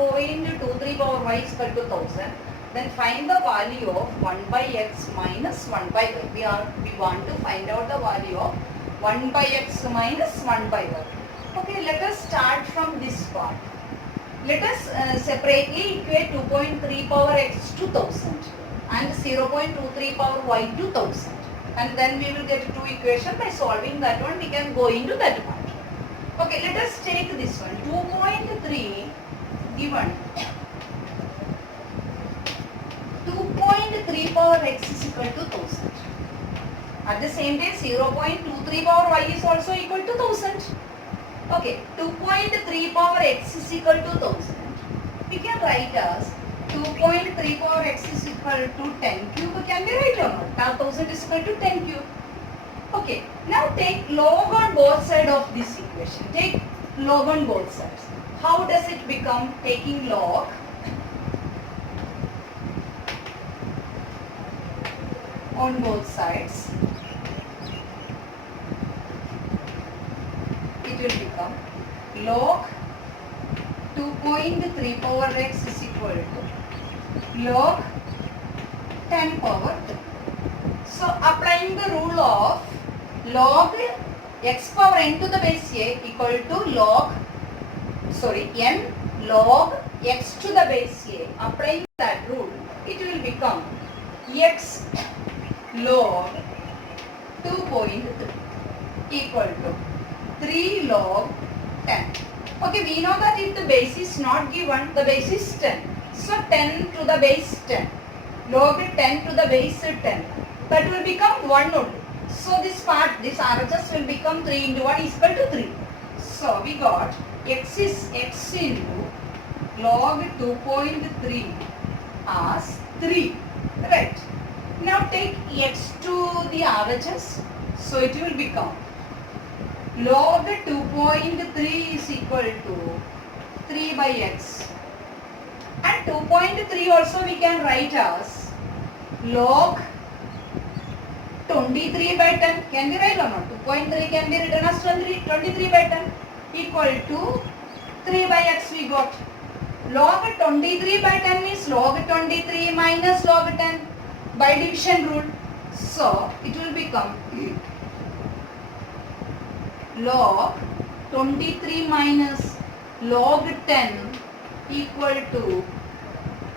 0.23 power y is equal to 1000. Then find the value of 1 by x minus 1 by y. We want to find out the value of 1 by x minus 1 by y. Okay, let us start from this part. Let us separately equate 2.3 power x to 1000 and 0.23 power y to 1000. And then we will get two equations. By solving that one, we can go into that part. Okay, let us take this one. 2.3 given 2.3 power x is equal to 1000. At the same time, 0.23 power y is also equal to 1000. Okay, 2.3 power x is equal to 1000. We can write as 2.3 power x is equal to 10 cube. Can we write or not? Now 1000 is equal to 10 cube. Okay, now take log on both sides of this equation. Take log on both sides. How does it become? Taking log on both sides, it will become log 2.3 power x is equal to log 10 power 3. So applying the rule of log x power n to the base a equal to n log x to the base a. Applying that rule, it will become x log 2.3 equal to 3 log 10. Okay, we know that if the base is not given, the base is 10. So 10 to the base 10. Log 10 to the base 10. That will become 1 only. So this part, this RHS will become 3 into 1 is equal to 3. So we got x is x into log 2.3 as 3. Right. Now take x to the RHS. So it will become log 2.3 is equal to 3 by x. And 2.3 also we can write as log 23 by 10. Can we write or not? 2.3 can be written as 23 by 10 equal to 3 by x we got. Log 23 by 10 is log 23 minus log 10 by division rule. So it will become log 23 minus log 10 equal to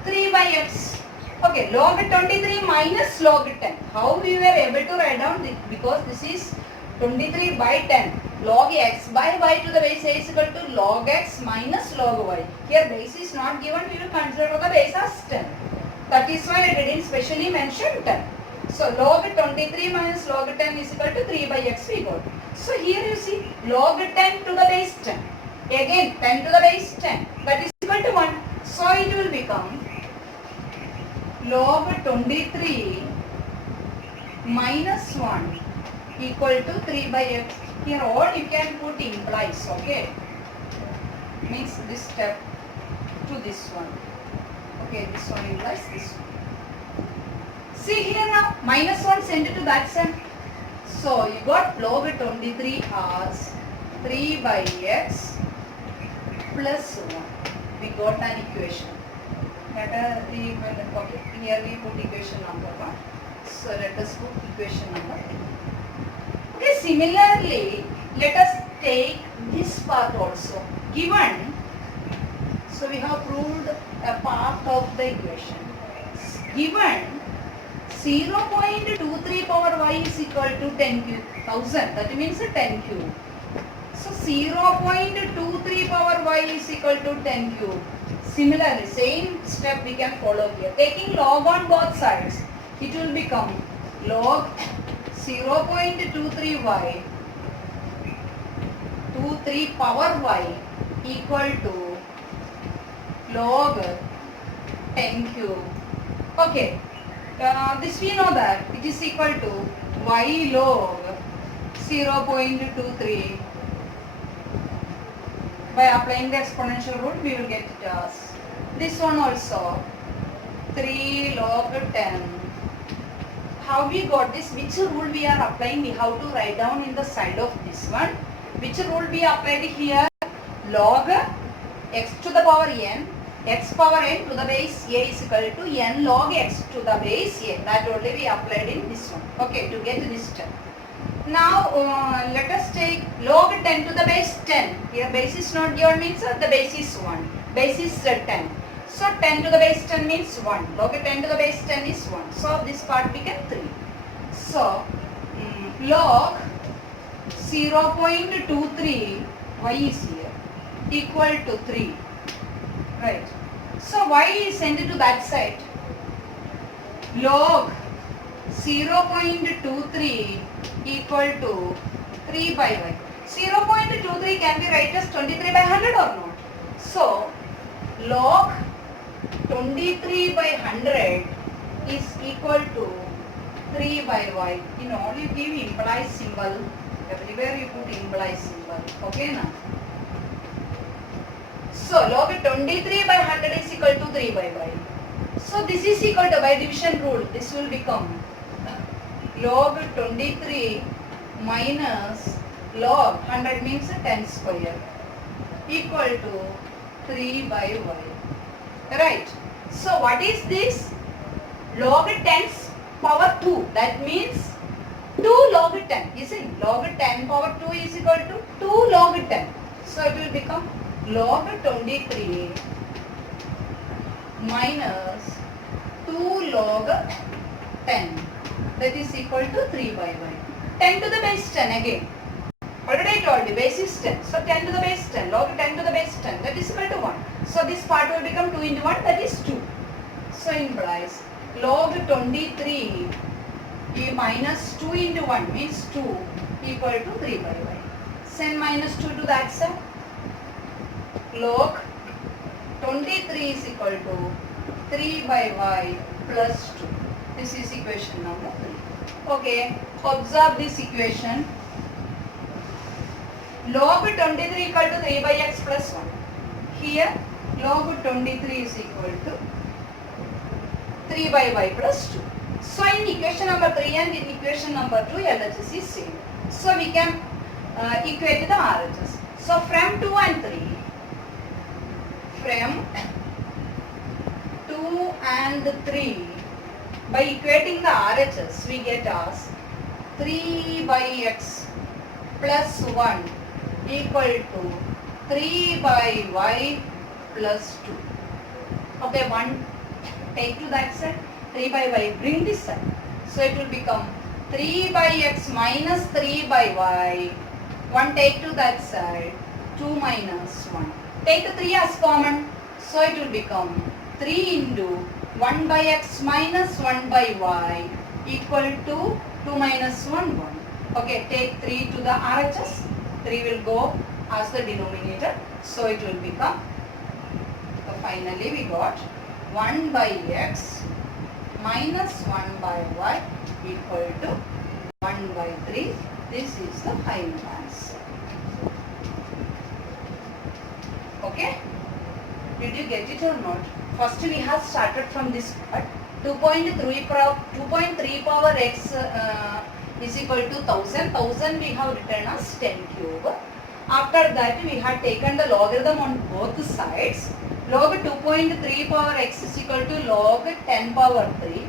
3 by x. Okay, log 23 minus log 10. How we were able to write down this? Because this is 23 by 10. Log x by y to the base a is equal to log x minus log y. Here base is not given, we will consider the base as 10. That is why I didn't specially mention 10. So log 23 minus log 10 is equal to 3 by x we got. So here you see log 10 to the base 10. Again 10 to the base 10. That is equal to 1. So it will become log 23 minus 1 equal to 3 by x. Here all you can put implies, okay? Means this step to this one. Okay, this one implies this one. See here now, minus 1 send it to that side. So you got log 23 as 3 by x plus 1. We got an equation. Okay, here we put equation number 1. So let us put equation number 2. Okay, similarly, let us take this part also. Given, so we have proved a part of the equation. Given 0.23 power y is equal to 10 cube, 1000, that means 10 cube. So 0.23 power y is equal to 10 cube. Similarly, same step we can follow here. Taking log on both sides, it will become log 0.23y 23 power y equal to log 10 cube. Okay, this we know that it is equal to y log 0.23. By applying the exponential rule, we will get it as this one also 3 log 10. How we got this? Which rule we are applying? We have to write down in the side of this one. Which rule we applied here? Log x to the power n x power n to the base a is equal to n log x to the base a. That only we applied in this one. Okay, to get this term. Now let us take log 10 to the base 10. Here base is not given means the base is 1. Base is 10. So 10 to the base 10 means 1. Log 10 to the base 10 is 1. So this part became 3. So log 0.23 y is here equal to 3. Right. So y is sent to that side. Log 0.23 equal to 3 by y. 0.23 can be written as 23 by 100 or not? So log 23 by 100 is equal to 3 by y. In all you give implies symbol. Everywhere you put implies symbol. Okay now? So log 23 by 100 is equal to 3 by y. So this is equal to, by division rule, this will become log 23 minus log 100 means 10 square equal to 3 by y. Right. So what is this? Log 10's power 2. That means 2 log 10. You see, log 10 power 2 is equal to 2 log 10. So it will become log 23 minus 2 log 10. That is equal to 3 by y. 10 to the base 10 again. Already I told you, base is 10. So 10 to the base 10, log 10 to the base 10, that is equal to 1. So this part will become 2 into 1, that is 2. So implies log 23 minus 2 into 1 means 2 equal to 3 by y. Send minus 2 to that side. Log 23 is equal to 3 by y plus 2. This is equation number 3. Okay, observe this equation. Log 23 equal to 3 by x plus 1. Here log 23 is equal to 3 by y plus 2. So in equation number 3 and in equation number 2 LHS is same. So we can equate the RHS. So from 2 and 3, from 2 and 3, by equating the RHS we get as 3 by x plus 1 equal to 3 by y plus 2. Okay, 1 take to that side, 3 by y bring this side. So it will become 3 by x minus 3 by y. 1 take to that side, 2 minus 1. Take the 3 as common. So it will become 3 into 1 by x minus 1 by y equal to 2 minus 1, 1. Okay, take 3 to the RHS. 3 will go as the denominator. So it will become, so finally we got 1 by x minus 1 by y equal to 1 by 3. This is the final answer. Okay? Did you get it or not? First we have started from this part. 2.3 power x is equal to 1000. 1000 we have written as 10 cube. After that we have taken the logarithm on both sides. Log 2.3 power x is equal to log 10 power 3.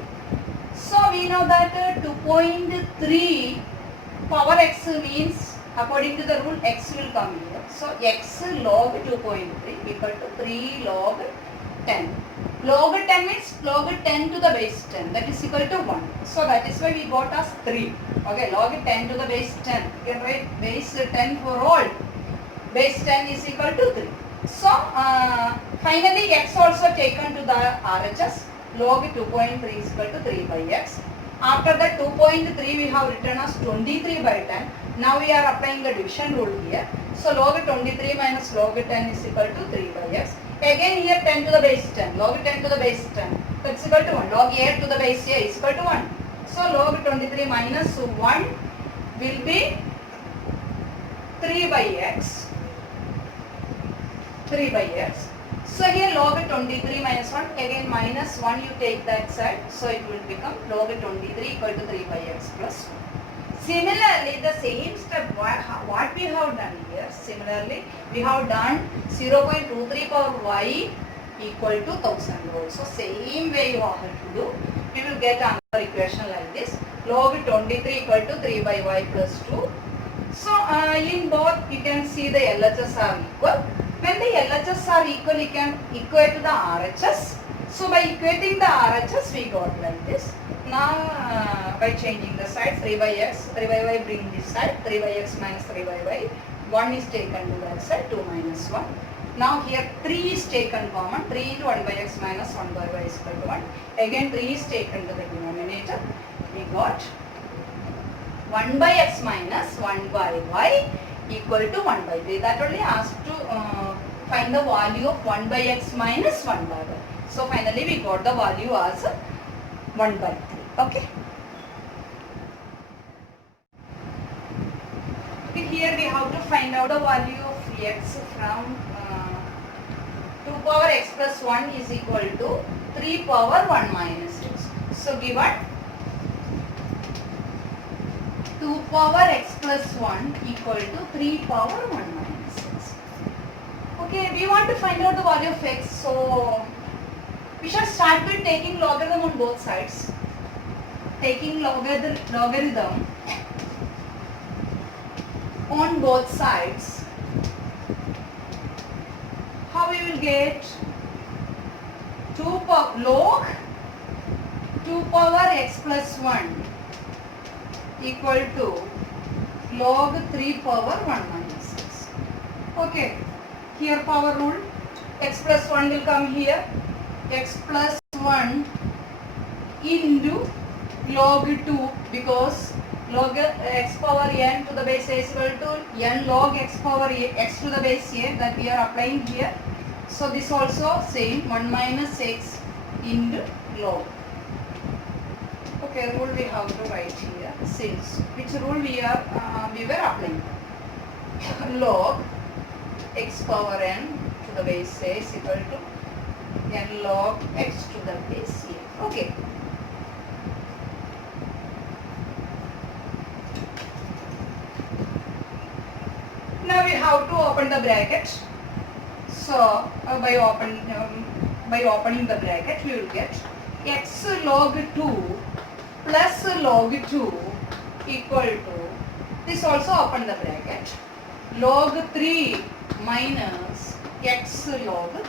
So we know that 2.3 power x means, according to the rule, x will come here. So x log 2.3 equal to 3 log 10. Log 10 means log 10 to the base 10, that is equal to 1. So that is why we got as 3. Okay, log 10 to the base 10. You can write base 10 for all. Base 10 is equal to 3. So finally x also taken to the RHS. Log 2.3 is equal to 3 by x. After that 2.3 we have written as 23 by 10. Now we are applying the division rule here. So log 23 minus log 10 is equal to 3 by x. Again here 10 to the base 10. Log 10 to the base 10. That's equal to 1. Log a to the base a is equal to 1. So log 23 minus 1 will be 3 by x. 3 by x. So here log 23 minus 1, again minus 1 you take that side. So it will become log 23 equal to 3 by x plus 1. Similarly, the same step what we have done here, similarly we have done 0.23 power y equal to 1000 volts. So same way you have to do. We will get another equation like this. Log 23 equal to 3 by y plus 2. So in both you can see the LHS are equal. When the LHS are equal, you can equate the RHS. So by equating the RHS, we got like this. Now by changing the side, 3 by x, 3 by y bring this side, 3 by x minus 3 by y. 1 is taken to that side, 2 minus 1. Now here 3 is taken common, 3 into 1 by x minus 1 by y is equal to 1. Again 3 is taken to the denominator. We got 1 by x minus 1 by y equal to 1 by 3. That only asked to find the value of 1 by x minus 1 by y. So finally we got the value as 1 by 3. Okay. Here we have to find out the value of x from 2 power x plus 1 is equal to 3 power 1 minus x. So given 2 power x plus 1 equal to 3 power 1 minus x. Okay, we want to find out the value of x. So we shall start with taking logarithm on both sides. Taking logarithm on both sides. How we will get 2 log 2 power x plus 1 equal to log 3 power 1 minus x. Okay, here power rule, x plus 1 will come here, x plus 1 into log 2, because log x power n to the base a is equal to n log x power a, x to the base a, that we are applying here. So this also same, 1 minus x into log. Okay, rule we have to write here, since which rule we were applying. Log x power n to the base a is equal to n log x to the base a. Okay. Now we have to open the bracket. So by opening the bracket, we will get x log 2 plus log 2 equal to, this also open the bracket, log 3 minus x log 3.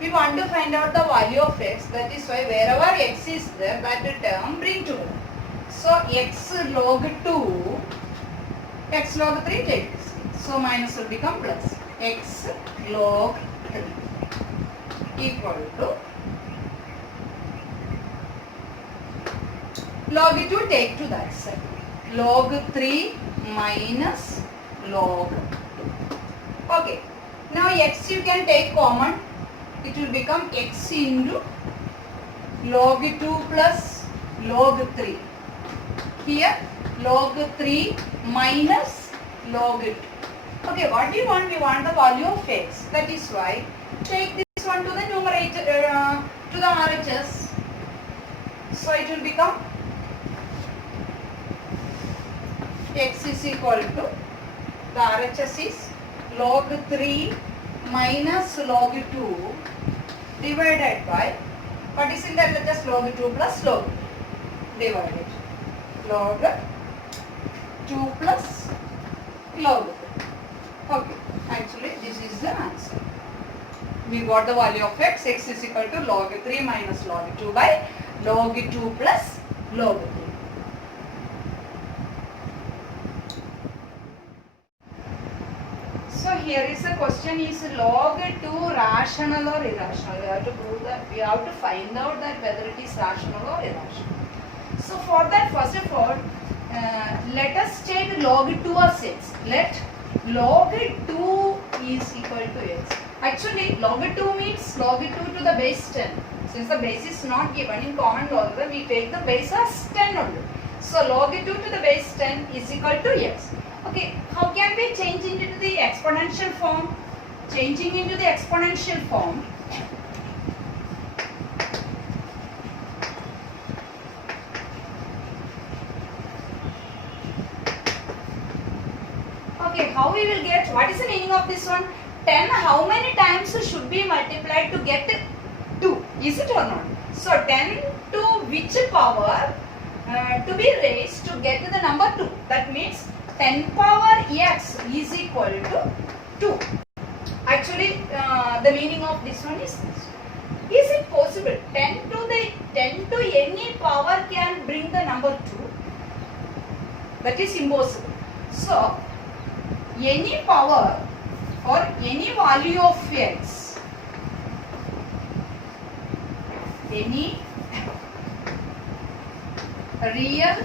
We want to find out the value of x, that is why wherever x is there, that term bring together. So x log 2, x log 3 take this. So minus will become plus. X log 3 equal to log 2 take to that side. Log 3 minus log 2. Okay. Now x you can take common. It will become x into log 2 plus log 3. Here log 3 minus log 2. Okay, what we want? We want the value of x. That is why take this one to the numerator, to the RHS. So it will become x is equal to, the RHS is log 3 minus log 2 divided by, what is in the RHS? Log 2 plus log 2 divided log 2 plus log 2. Okay, actually this is the answer. We got the value of x. X is equal to log 3 minus log 2 by log 2 plus log 3. So here is the question, is log 2 rational or irrational? We have to prove that, we have to find out that whether it is rational or irrational. So for that, first of all, let us take log 2 as x. Let log 2 is equal to x. Actually log 2 means log 2 to the base 10. Since the base is not given in common logarithm, we take the base as 10 only. So log 2 to the base 10 is equal to x. Okay, how can we change into the exponential form? Changing into the exponential form, okay, how we will get, what is the meaning of this one? 10 how many times should be multiplied to get 2? Is it or not? So 10 to which power to be raised to get the number 2? That means 10 power x is equal to 2. Actually, the meaning of this one is this. Is it possible 10 to any power can bring the number 2? That is impossible. So any power or any value of x, any real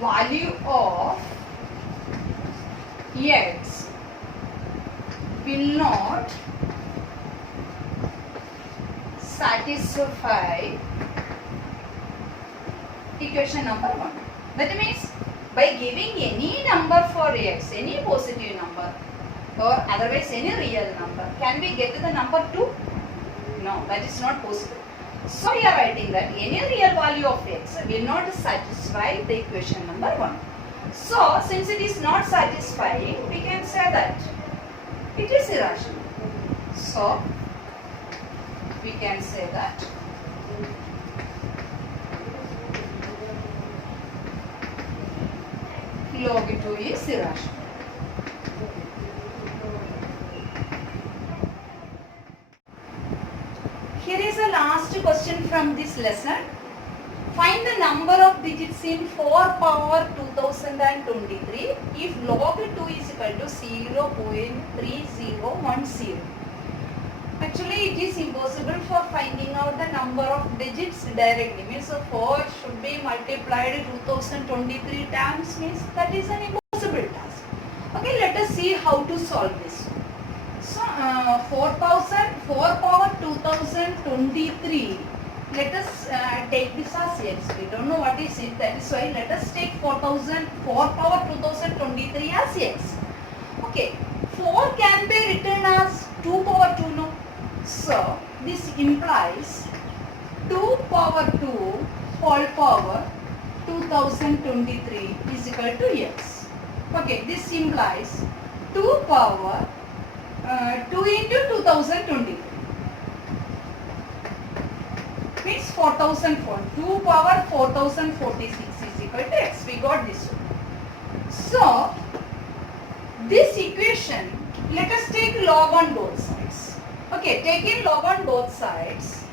value of x will not satisfy equation number 1. That means by giving any number for x, any positive number or otherwise any real number, can we get to the number 2? No, that is not possible. So we are writing that any real value of x will not satisfy the equation number 1. So since it is not satisfying, we can say that it is irrational. So we can say that log 2 is irrational. Here is the last question from this lesson. Find the number of digits in 4 power 2023 if log 2 is equal to 0.3010. Actually, it is impossible for finding out the number of digits directly. Means 4 should be multiplied 2023 times, means that is an impossible task. Okay, let us see how to solve this. So 4 power 2023. Let us take this as x. We don't know what is it. That is why let us take 4 power 2023 as x. Okay, 4 can be written as 2 power 2, no? So this implies 2 power 2 whole power 2023 is equal to x. Okay, this implies 2 power 2 into 2023 means 4004. 2 power 4046 is equal to x. We got this one. So this equation, let us take log on both sides. Okay, taking log on both sides.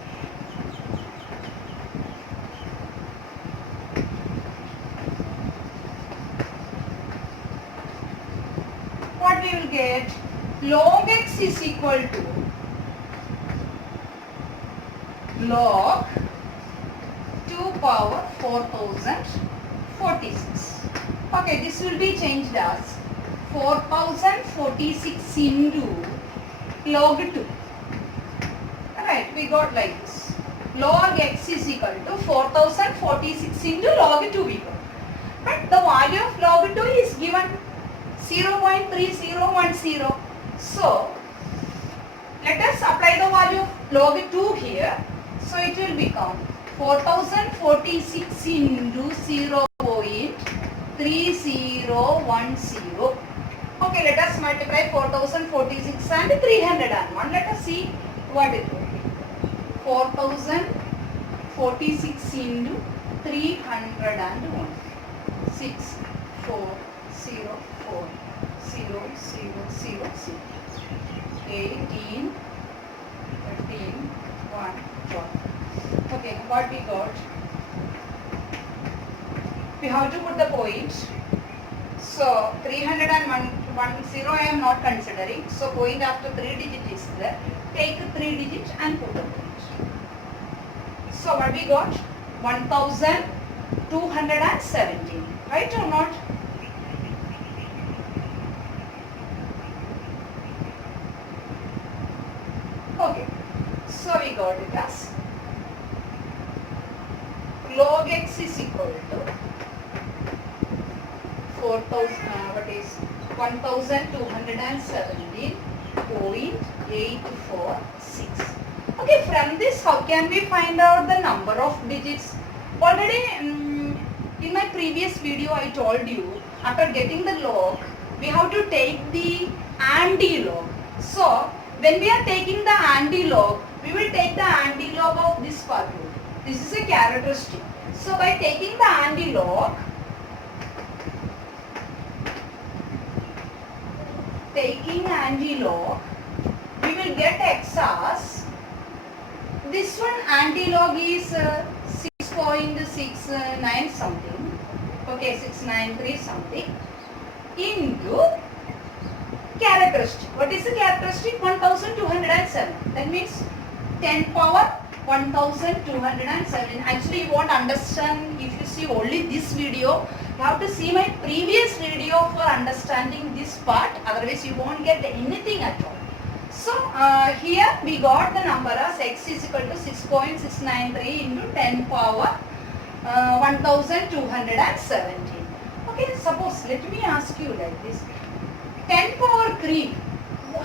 What we will get? Log x is equal to log 2 power 4046. Okay, this will be changed as 4046 into log 2. Alright, we got like this. Log x is equal to 4046 into log 2 we got. But the value of log 2 is given 0.3010. So, let us apply the value of log 2 here. So, it will become 4046 into 0.3010. Okay, let us multiply 4046 and 301. Let us see what it will be. 4046 into 301. 6, 4, 0, 4, 0, 0, 0, 0. 18, 13, 1, 12. Okay, what we got? We have to put the point. So 310 I am not considering. So point after 3 digit is there. Take 3 digit and put the point. So what we got? 1217. Right or not? Okay. So we got it as log x is equal to 1217.846. Okay, from this how can we find out the number of digits? Already in my previous video I told you, after getting the log, we have to take the anti-log. So when we are taking the anti-log, we will take the anti-log of this part root. This is a characteristic. So by taking the anti-log, we will get x as, this one anti-log is 6.69 something, okay, 693 something, into characteristic. What is the characteristic? 1207. That means 10 power 1207. Actually you won't understand if you see only this video. You have to see my previous video for understanding this part. Otherwise you won't get anything at all. So here we got the number as x is equal to 6.693 into 10 power 1217. Okay, suppose let me ask you like this. 10 power 3.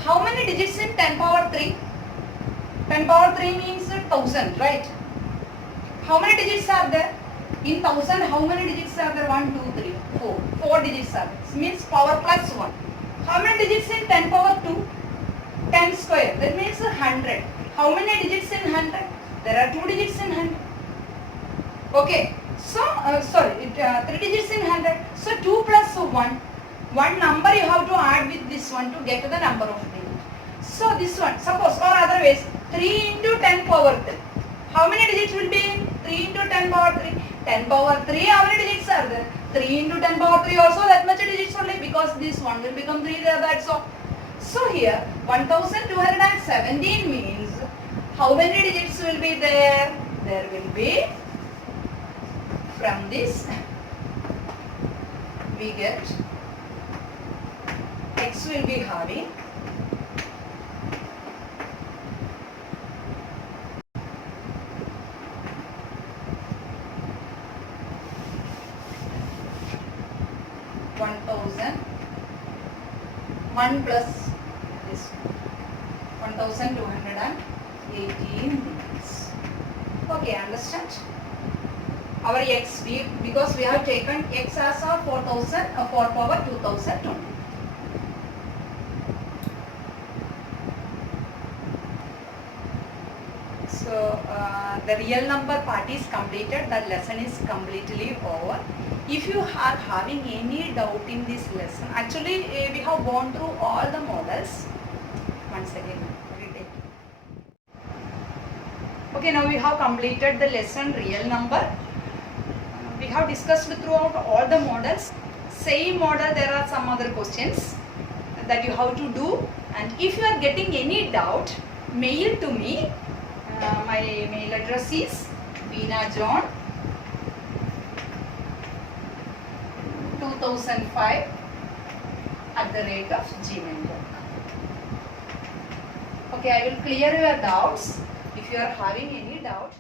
How many digits in 10 power 3? 10 power 3 means 1000, right? How many digits are there? In 1000, how many digits are there? 1, 2, 3, 4. 4 digits are there. This means power plus 1. How many digits in 10 power 2? 10 square. That means 100. How many digits in 100? There are 2 digits in 100. Okay. So, 3 digits in 100. So, 2 plus 1. One number you have to add with this one to get to the number of digits. So, this one, suppose, or otherwise, 3 into 10 power 3. How many digits will be? 3 into 10 power 3. 10 power 3, how many digits are there? 3 into 10 power 3 also that much digits only, because this one will become 3 there, that's all. So here 1217 means how many digits will be there? There will be, from this we get x will be having 1 plus this 1218 digits. Okay, understand? Our x, because we have taken x as a 4000, 4 power 2020. So the real number part is completed. The lesson is completely over. If you are having any doubt in this lesson, actually we have gone through all the models. Once again, retake. Okay, now we have completed the lesson real number. We have discussed throughout all the models. Same model, there are some other questions that you have to do. And if you are getting any doubt, mail to me. My mail address is veenajohn2005@gmail.com. Okay, I will clear your doubts. If you are having any doubt.